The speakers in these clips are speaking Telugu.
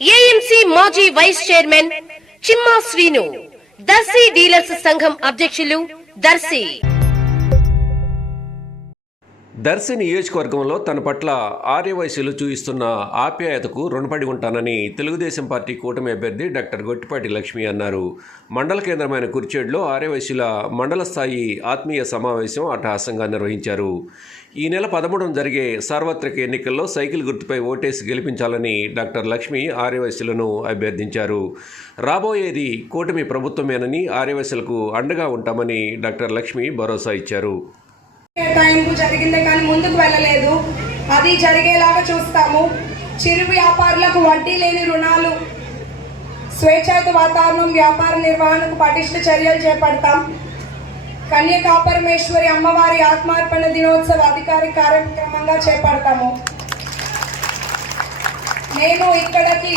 ఏఎంసీ మాజీ vice chairman Chimma Srinu Darsi dealers సంఘం అధ్యక్షులు దర్శి. దర్శి నియోజకవర్గంలో తన పట్ల ఆర్యవైశ్యులు చూపిస్తున్న ఆప్యాయతకు రుణపడి ఉంటానని తెలుగుదేశం పార్టీ కూటమి అభ్యర్థి డాక్టర్ గొట్టిపాటి లక్ష్మి అన్నారు. మండల కేంద్రమైన కుర్చేడులో ఆర్యవైశ్యుల మండల స్థాయి ఆత్మీయ సమావేశం అట్టహాసంగా నిర్వహించారు. ఈ నెల పదమూడున జరిగే సార్వత్రిక ఎన్నికల్లో సైకిల్ గుర్తుపై ఓటేసి గెలిపించాలని డాక్టర్ లక్ష్మి ఆర్యవైశ్యులను అభ్యర్థించారు. రాబోయేది కూటమి ప్రభుత్వమేనని ఆర్యవైశ్యులకు అండగా ఉంటామని డాక్టర్ లక్ష్మి భరోసా ఇచ్చారు. కేటాయింపు జరిగింది కానీ ముందుకు వెళ్ళలేదు. అది జరిగేలాగా చూస్తాము. చిరు వ్యాపారులకు వడ్డీ లేని రుణాలు స్వేచ్ఛాయుత వాతావరణం వ్యాపార నిర్వహణకు పటిష్ట చర్యలు చేపడతాం. కన్యకాపరమేశ్వరి అమ్మవారి ఆత్మార్పణ దినోత్సవ అధికారిక కార్యక్రమంగా చేపడతాము. నేను ఇక్కడికి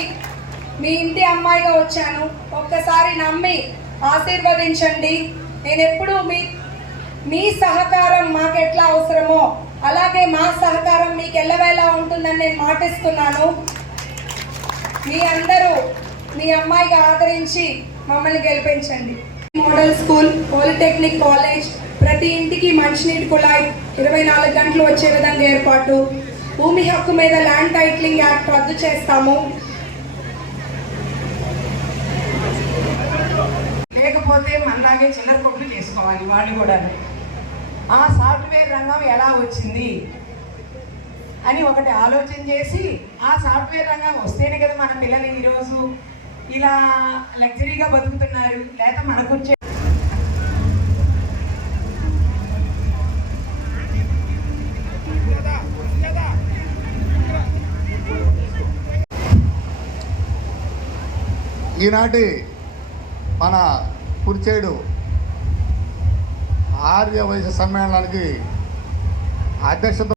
మీ ఇంటి అమ్మాయిగా వచ్చాను. ఒక్కసారి నమ్మి ఆశీర్వదించండి. నేను ఎప్పుడూ మీ మీ సహకారం మాకెట్లా అవసరమో అలాగే మా సహకారం మీకు ఎల్లవేళ ఉంటుందని నేను మాటిస్తున్నాను. మీ అందరూ మీ అమ్మాయిగా ఆదరించి మమ్మల్ని గెలిపించండి. మోడల్ స్కూల్ పాలిటెక్నిక్ కాలేజ్ ప్రతి ఇంటికి మంచినీటి కుళాయి ఇరవై నాలుగు గంటలు వచ్చే విధంగా ఏర్పాటు. భూమి హక్కు మీద ల్యాండ్ టైటిలింగ్ యాక్ట్ రద్దు చేస్తాము. లేకపోతే మనలాగే చిల్లర కొట్లు చేసుకోవాలి వాళ్ళు కూడా ఆ సాఫ్ట్వేర్ రంగం ఎలా వచ్చింది అని ఒకటి ఆలోచన చేసి ఆ సాఫ్ట్వేర్ రంగం వస్తేనే కదా మన పిల్లలు ఈరోజు ఇలా లగ్జరీగా బతుకుతున్నారు లేక మనకు వచ్చే ఈనాటి మన కుర్చేడు ఆర్య వయసు సమ్మేళనానికి అధ్యక్షత